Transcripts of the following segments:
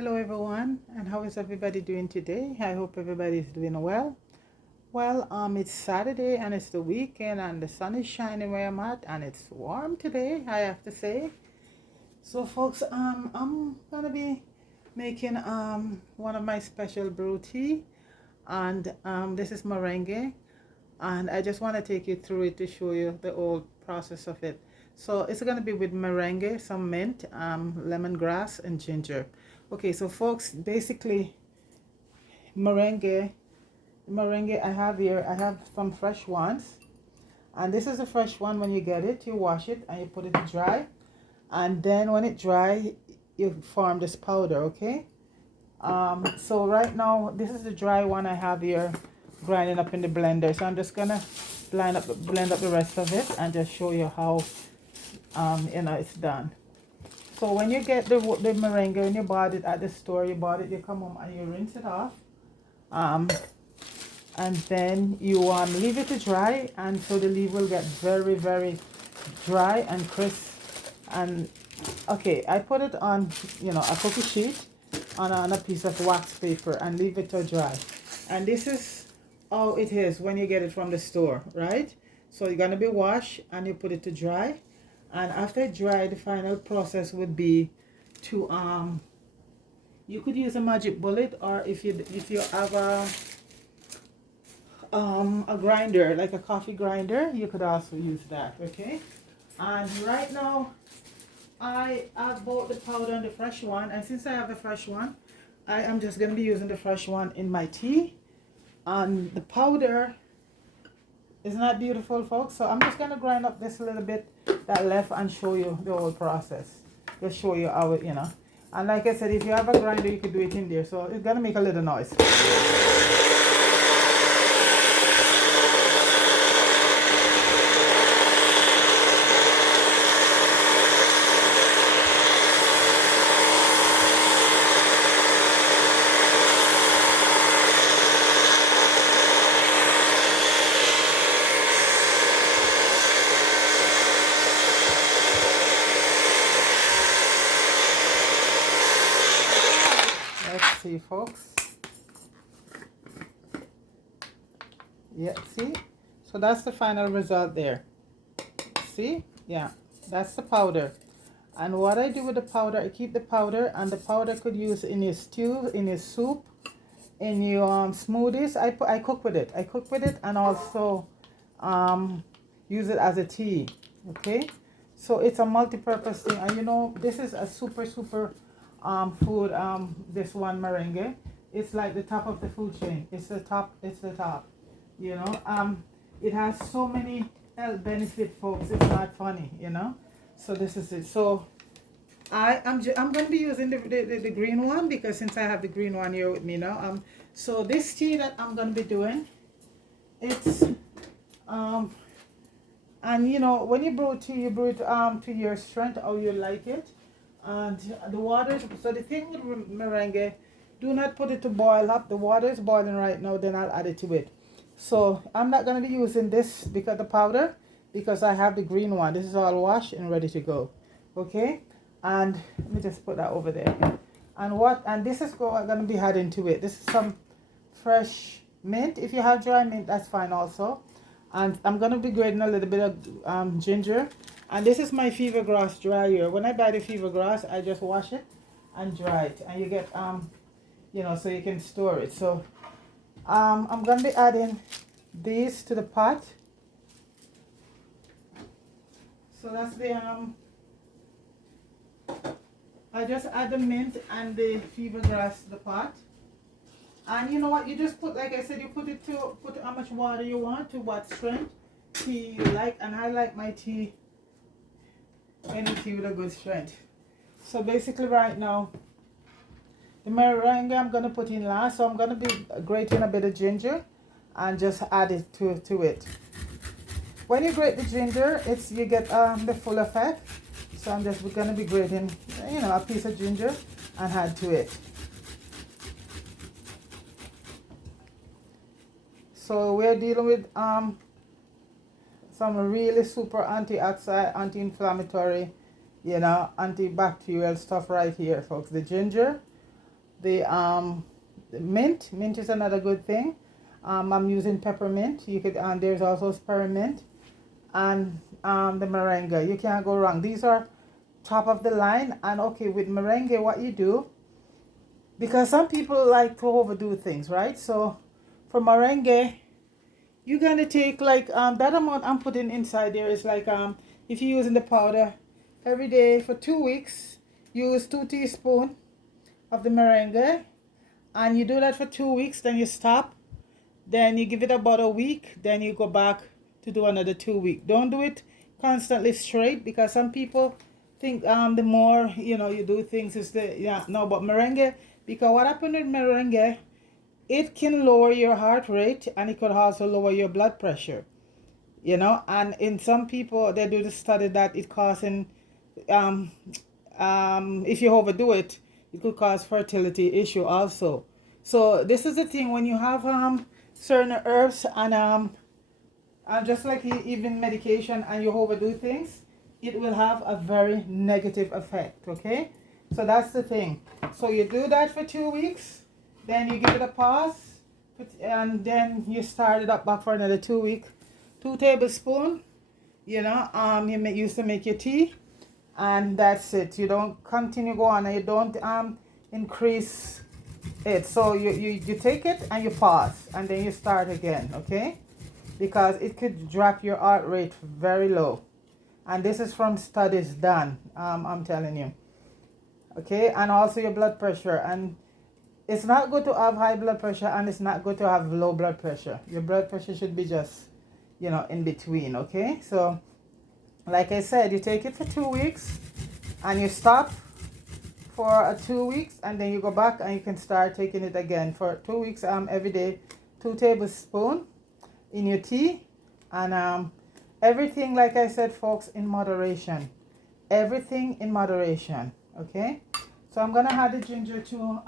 Hello everyone, and how is everybody doing today? I hope everybody is doing well. Well, it's Saturday and it's the weekend and the sun is shining where I'm at and it's warm today, I have to say. So folks, I'm gonna be making one of my special brew tea, and this is Moringa, and I just want to take you through it to show you the whole process of it. So it's going to be with meringue, some mint, lemongrass, and ginger. Okay, so folks, basically meringue, I have here, I have some fresh ones, and this is a fresh one. When you get it, you wash it and you put it to dry, and then when it dry, you form this powder. Okay, so right now this is the dry one I have here grinding up in the blender, so I'm just gonna blend up the rest of it and just show you how it's done. So when you get the meringue, when you bought it at the store, you come home and you rinse it off, and then you leave it to dry, and so the leaf will get very, very dry and crisp. And okay, I put it on a cookie sheet on a piece of wax paper and leave it to dry. And this is how it is when you get it from the store, right? So you're gonna be washed and you put it to dry, and after it dry, the final process would be to you could use a magic bullet, or if you have a grinder, like a coffee grinder, you could also use that. Okay, and right now I have bought the powder and the fresh one, and since I have the fresh one, I am just going to be using the fresh one in my tea. And the powder is not beautiful, folks, so I'm just going to grind up this little bit that left and show you the whole process. Just show you how it, and like I said, if you have a grinder, you could do it in there, so it's going to make a little noise. Let's see, folks. Yeah, see? So that's the final result there. See? Yeah, that's the powder. And what I do with the powder, I keep the powder, and the powder could use in your stew, in your soup, in your smoothies. I cook with it. I cook with it and also use it as a tea. Okay? So it's a multi-purpose thing. And this is a super food, this one meringue. It's like the top of the food chain. It's the top. It has so many health benefits, folks. It's not funny. So this is it. So I'm going to be using the green one, because since I have the green one here with me now. So this tea that I'm going to be doing, it's and when you brew tea, you brew it to your strength, how you like it. And the water, so the thing with meringue, do not put it to boil up. The water is boiling right now, then I'll add it to it. So I'm not going to be using this, because the powder, because I have the green one. This is all washed and ready to go. Okay, and let me just put that over there. And this is what I'm going to be adding to it. This is some fresh mint. If you have dry mint, that's fine also. And I'm going to be grating a little bit of ginger. And this is my fever grass dryer. When I buy the fever grass, I just wash it and dry it. And you get, so you can store it. So I'm going to be adding these to the pot. So that's the, I just add the mint and the fever grass to the pot. And you know what, you just put, like I said, you put how much water you want, to what strength tea you like. And I like my tea, any tea with a good strength. So basically right now, the meringue I'm going to put in last. So I'm going to be grating a bit of ginger and just add it to it. When you grate the ginger, you get the full effect. So I'm just going to be grating, a piece of ginger and add to it. So we're dealing with some really super antioxidant, anti-inflammatory, antibacterial stuff right here, folks. The ginger the mint. Mint is another good thing. I'm using peppermint. You could there's also spearmint and the moringa. You can't go wrong. These are top of the line. And okay, with moringa, what you do, because some people like to overdo things, right? So for moringa, you're gonna take like that amount I'm putting inside there is like if you're using the powder every day for 2 weeks, use 2 teaspoons of the moringa, and you do that for 2 weeks, then you stop, then you give it about a week, then you go back to do another 2 weeks. Don't do it constantly straight, because some people think the more you do things is the no, but moringa, because what happened with moringa, it can lower your heart rate and it could also lower your blood pressure, and in some people they do the study that it causing if you overdo it, it could cause fertility issue also. So this is the thing, when you have certain herbs and just like even medication, and you overdo things, it will have a very negative effect. Okay, so that's the thing. So you do that for 2 weeks, then you give it a pause, and then you start it up back for another 2 weeks. 2 tablespoons, you used to make your tea, and that's it. You don't continue go on, and you don't increase it. So you take it and you pause, and then you start again. Okay, because it could drop your heart rate very low, and this is from studies done. I'm telling you. Okay, and also your blood pressure, and it's not good to have high blood pressure, and it's not good to have low blood pressure. Your blood pressure should be just in between. Okay, so like I said, you take it for 2 weeks and you stop for 2 weeks, and then you go back and you can start taking it again for 2 weeks every day. 2 tablespoons in your tea, and everything, like I said, folks, in moderation. Everything in moderation. Okay, so I'm gonna add the ginger to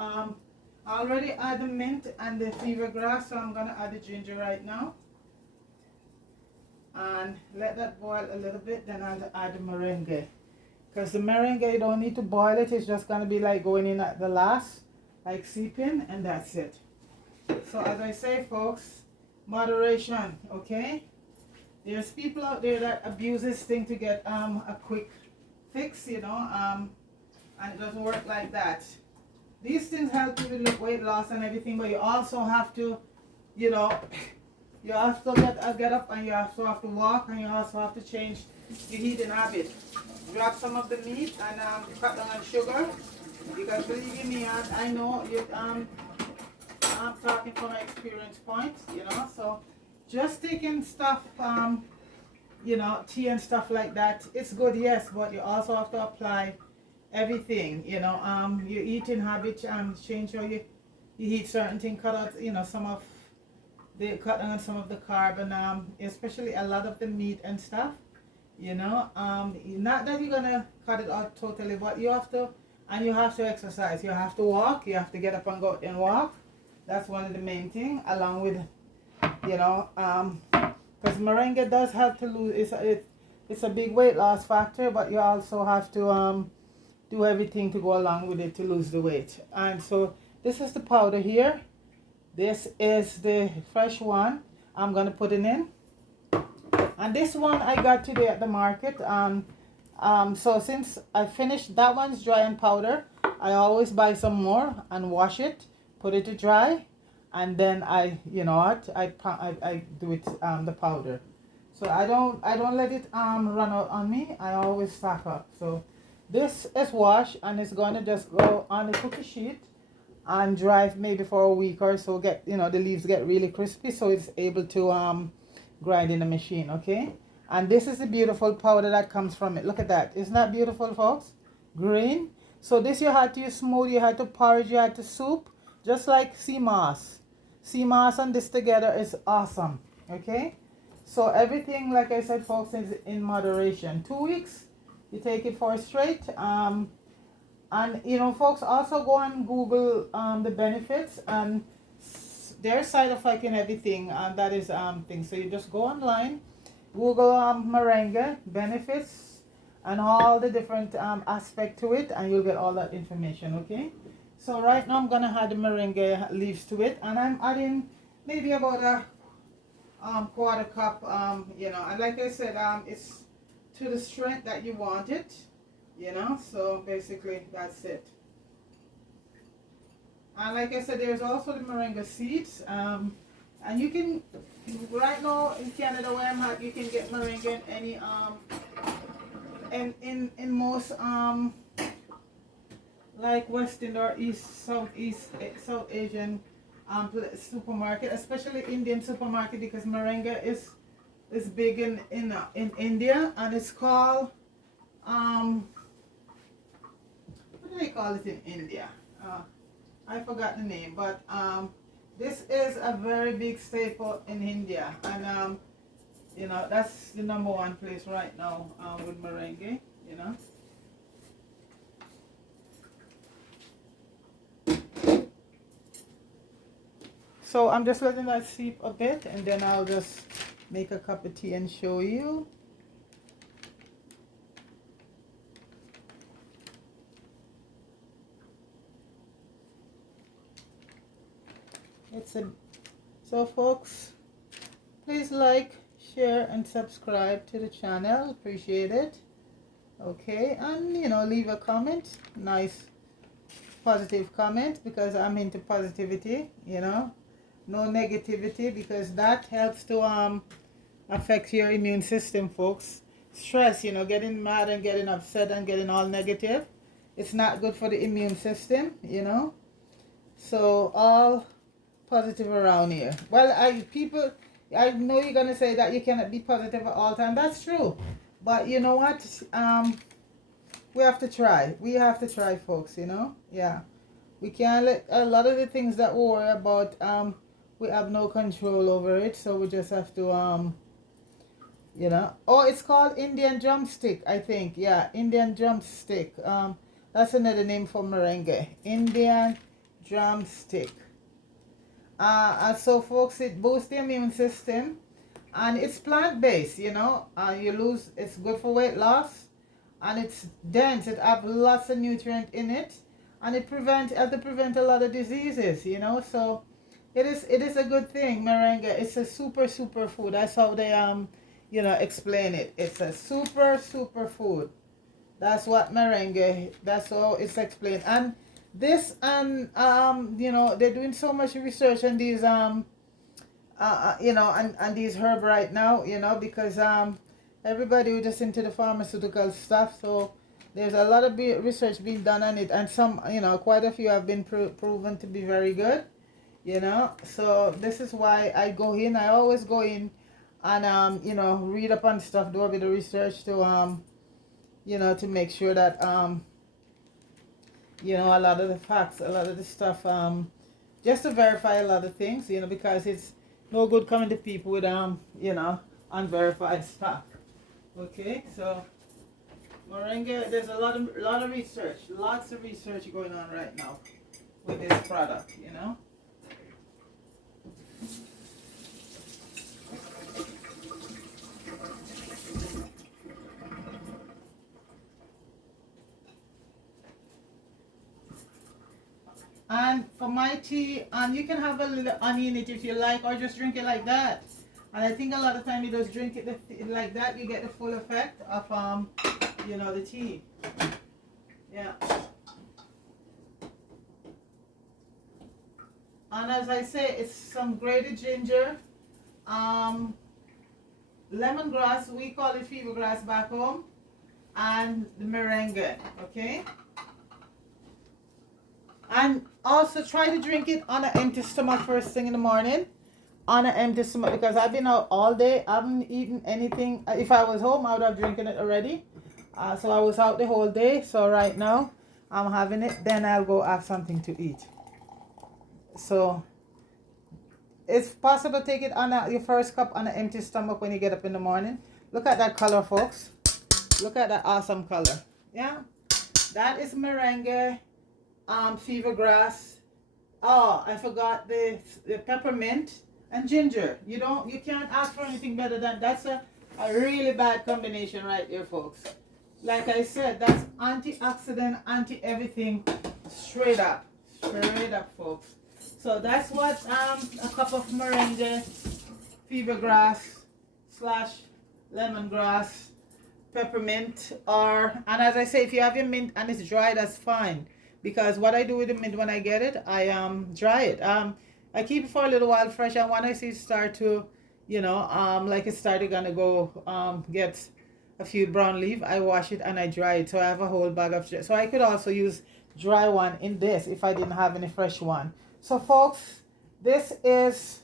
I already add the mint and the fever grass, so I'm gonna add the ginger right now and let that boil a little bit. Then I'll add the moringa, because the moringa, you don't need to boil it. It's just gonna be like going in at the last, like seeping, and that's it. So as I say, folks, moderation. Okay, there's people out there that abuse this thing to get a quick fix, and it doesn't work like that. These things help you with weight loss and everything, but you also have to, you have to get up, and you also have to walk, and you also have to change your eating habit. Drop some of the meat and cut down on sugar, because believe me, I know you. I'm talking from my experience points, So just taking stuff, tea and stuff like that, it's good, yes, but you also have to apply everything, your eating habits, change how you eat certain things, cut out, some of the cut down some of the carb, and especially a lot of the meat and stuff, not that you're gonna cut it out totally, but you have to exercise, you have to walk, you have to get up and go and walk. That's one of the main things, along with because moringa does help to lose. It's a big weight loss factor, but you also have to do everything to go along with it to lose the weight. And so this is the powder here. This is the fresh one. I'm gonna put it in. And this one I got today at the market. So since I finished that one's dry and powder, I always buy some more and wash it, put it to dry, and then I do it the powder. So I don't let it run out on me. I always stock up. So this is washed, and it's going to just go on the cookie sheet and dry maybe for a week or so. Get the leaves get really crispy, so it's able to grind in the machine. Okay, and this is the beautiful powder that comes from it. Look at that. Isn't that beautiful, folks? Green. So this you had to use smoothie, you had to porridge, you had to soup, just like sea moss. Sea moss and this together is awesome. Okay, so everything, like I said, folks, is in moderation. 2 weeks. You take it for straight. And folks, also go and Google the benefits and their side effect and everything. And that is thing. So you just go online, Google moringa benefits and all the different aspect to it, and you'll get all that information. Okay. So right now I'm gonna add the moringa leaves to it, and I'm adding maybe about a quarter cup. You know, and like I said, it's to the strength that you want it. You know, so basically that's it. And like I said, there's also the moringa seeds. And you can, right now in Canada where I'm at, you can get moringa in any in most like Western or South Asian supermarket, especially Indian supermarket, because moringa is big in India, and it's called what do they call it in India? I forgot the name, but this is a very big staple in India, and you know, that's the #1 place right now with moringa, you know. So I'm just letting that steep a bit, and then I'll just make a cup of tea and show you. So folks, please like, share, and subscribe to the channel. Appreciate it. Okay, and you know, leave a comment, nice positive comment, because I'm into positivity, you know, no negativity, because that helps to affect your immune system, folks. Stress, you know, getting mad and getting upset and getting all negative, it's not good for the immune system, you know. So all positive around here. Well, I know you're gonna say that you cannot be positive at all time. That's true, but you know what? We have to try. We have to try, folks. You know, yeah. We can't let a lot of the things that we worry about. We have no control over it, so we just have to you know. Oh, it's called Indian drumstick, I think. Yeah, Indian drumstick. That's another name for moringa. Indian drumstick. And so folks, it boosts the immune system, and it's plant-based, you know. It's good for weight loss, and it's dense. It has lots of nutrient in it, and it helps to prevent a lot of diseases, you know. So it is a good thing. Moringa, it's a super food. That's how they you know, explain it. It's a super food. That's what moringa, that's how it's explained. And this, and you know, they're doing so much research on these you know, and these herb right now, you know, because everybody was just into the pharmaceutical stuff. So there's a lot of research being done on it, and some, you know, quite a few have been proven to be very good, you know. So this is why I always go in and you know, read up on stuff, do a bit of research to you know, to make sure that you know, a lot of the facts, a lot of the stuff, just to verify a lot of things, you know, because it's no good coming to people with you know, unverified stuff. Okay, so moringa, there's a lot of research, lots of research going on right now with this product, you know. And for my tea, you can have a little honey in it if you like, or just drink it like that. And I think a lot of time you just drink it like that, you get the full effect of you know, the tea. Yeah. And as I say, it's some grated ginger, lemongrass, we call it fever grass back home, and the moringa. Okay. And also try to drink it on an empty stomach first thing in the morning. On an empty stomach, because I've been out all day. I haven't eaten anything. If I was home, I would have drinking it already. So I was out the whole day. So right now, I'm having it. Then I'll go have something to eat. So it's possible to take it on your first cup on an empty stomach when you get up in the morning. Look at that color, folks. Look at that awesome color. Yeah. That is moringa. Fever grass. Oh, I forgot the peppermint and ginger. You can't ask for anything better than that's a really bad combination right there, folks. Like I said, that's antioxidant, anti everything, straight up, Stir it up, folks. So that's what a cup of moringa, fever grass / lemongrass, peppermint, or, and as I say, if you have your mint and it's dry, that's fine, because what I do with the mint when I get it, I dry it. I keep it for a little while fresh, and when I see it start to, you know, like it's started gonna go get a few brown leaf, I wash it and I dry it. So I have a whole bag of, so I could also use dry one in this if I didn't have any fresh one. So folks, this is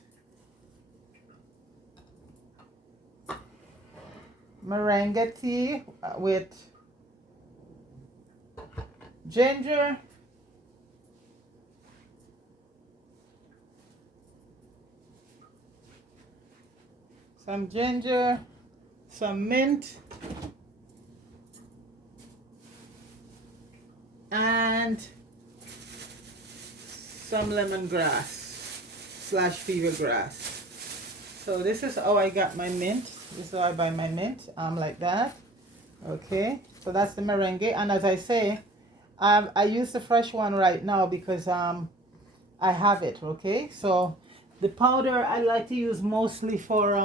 moringa tea with ginger, some ginger, some mint, and some lemongrass / fever grass. So this is how I got my mint. This is how I buy my mint, like that. Okay, so that's the merengue, and as I say, I use the fresh one right now because I have it. Okay, so the powder I like to use mostly for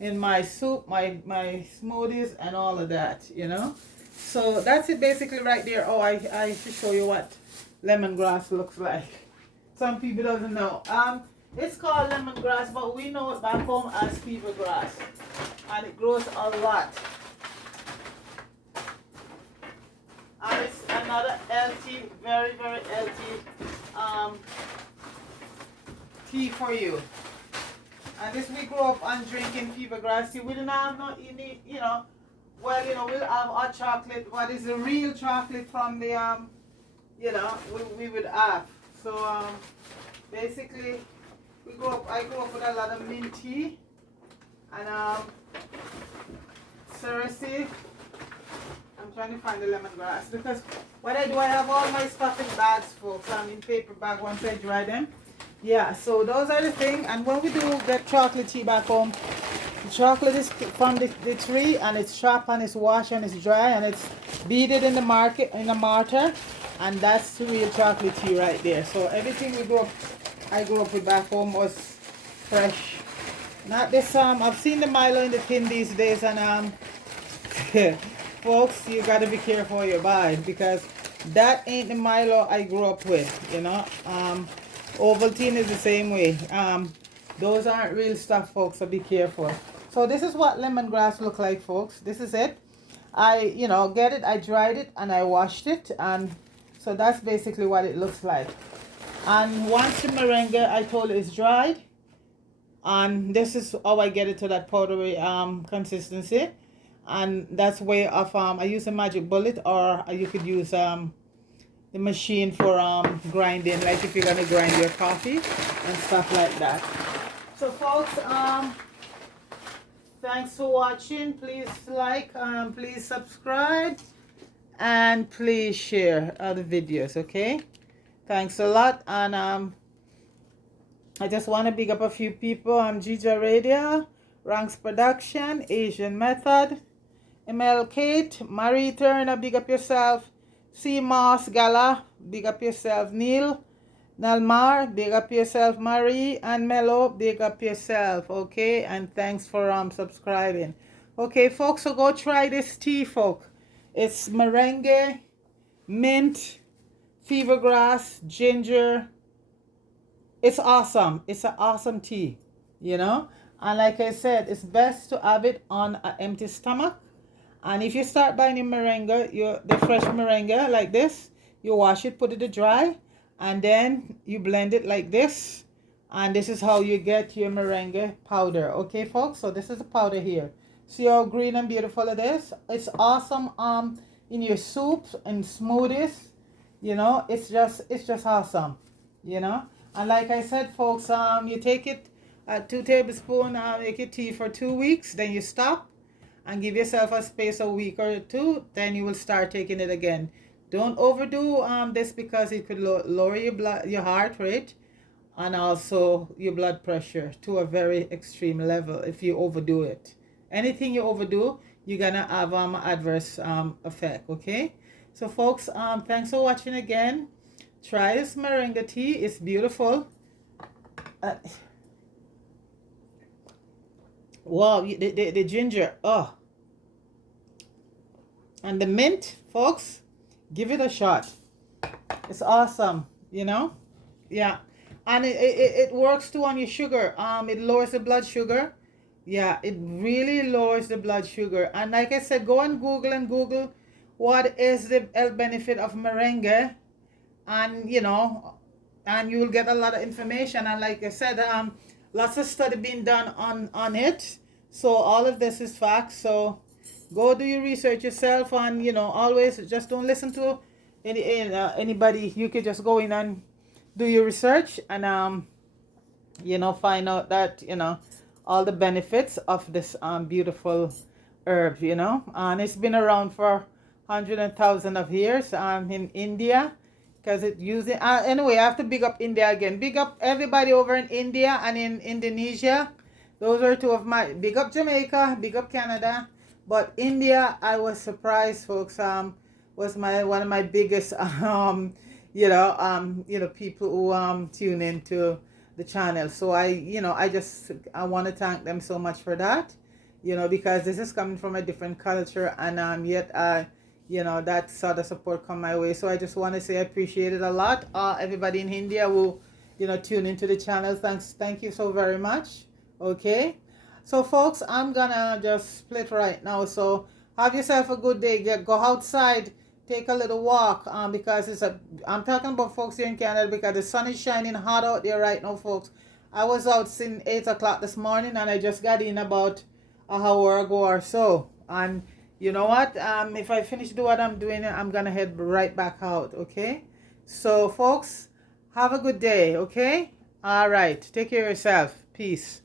in my soup, my smoothies, and all of that, you know. So that's it basically right there. Oh, I should show you what lemongrass looks like. Some people doesn't know. It's called lemongrass, but we know it back home as fever grass, and it grows a lot. And it's another healthy, very healthy tea for you. And this we grew up on drinking fever grass tea. We didn't have no, you know, well, you know, we'll have hot chocolate. What is the real chocolate from the you know, we would have. So basically, I grew up with a lot of mint tea and cerasee. I'm trying to find the lemongrass, because what I do, I have all my stuff in bags, folks. In paper bag once I dry them. Yeah, so those are the things. And when we do get chocolate tea back home, the chocolate is from the tree, and it's chopped and it's washed and it's dry and it's beaded in the market in a mortar, and that's the real chocolate tea right there. So everything I grew up with back home was fresh. Not this I've seen the Milo in the tin these days, and folks, you gotta be careful what you buy, because that ain't the Milo I grew up with, you know. Ovaltine is the same way. Those aren't real stuff, folks, so be careful. So this is what lemongrass look like, folks. This is it. I, you know, get it, I dried it and I washed it, and so that's basically what it looks like. And once the moringa, I told you, is dried, and this is how I get it to that powdery consistency. And that's way of I use a magic bullet, or you could use the machine for grinding, like if you're gonna grind your coffee and stuff like that. So folks, thanks for watching. Please like, please subscribe, and please share other videos. Okay, thanks a lot. And I just want to big up a few people. Gija Radio, Ranks Production, Asian Method, ML Kate, Marie Turner, big up yourself. C Moss Gala, big up yourself. Neil Nalmar, big up yourself. Marie and Mello, big up yourself. Okay, and thanks for subscribing. Okay, folks, so go try this tea, folk. It's merengue, mint, fever grass, ginger. It's awesome. It's an awesome tea, you know. And like I said, it's best to have it on an empty stomach. And if you start buying your moringa, the fresh moringa like this, you wash it, put it to dry, and then you blend it like this. And this is how you get your moringa powder. Okay, folks? So this is the powder here. See how green and beautiful it is? It's awesome in your soups and smoothies. You know, it's just awesome. You know? And like I said, folks, you take it at 2 tablespoons, make your tea for 2 weeks, then you stop. And give yourself a space a week or two, then you will start taking it again. Don't overdo this, because it could lower your heart rate and also your blood pressure to a very extreme level if you overdo it. Anything you overdo, you're gonna have adverse effect. Okay, so folks, thanks for watching again. Try this moringa tea. It's beautiful. Uh, wow, the ginger. Oh, and the mint, folks. Give it a shot. It's awesome, you know? Yeah. And it works too on your sugar. It lowers the blood sugar. Yeah, it really lowers the blood sugar. And like I said, go and Google what is the health benefit of moringa, and you know, and you will get a lot of information. And like I said, lots of study being done on it. So all of this is facts. So go do your research yourself, and you know, always just don't listen to anybody. You could just go in and do your research, and you know, find out that, you know, all the benefits of this beautiful herb, you know. And it's been around for hundred and thousand of years in India, because it using anyway. I have to big up India again. Big up everybody over in India and in Indonesia. Those are two of my, big up Jamaica, big up Canada. But India, I was surprised, folks. Was my one of my biggest people who tune into the channel. So I want to thank them so much for that. You know, because this is coming from a different culture, and yet that sort of support come my way. So I just want to say I appreciate it a lot. Everybody in India who, you know, tune into the channel. Thank you so very much. Okay. So folks, I'm gonna just split right now. So have yourself a good day. Go outside, take a little walk, because I'm talking about folks here in Canada, because the sun is shining hot out there right now, folks. I was out since 8 o'clock this morning, and I just got in about an hour ago or so. And you know what? If I finish do what I'm doing, I'm gonna head right back out. Okay. So folks, have a good day. Okay. All right. Take care of yourself. Peace.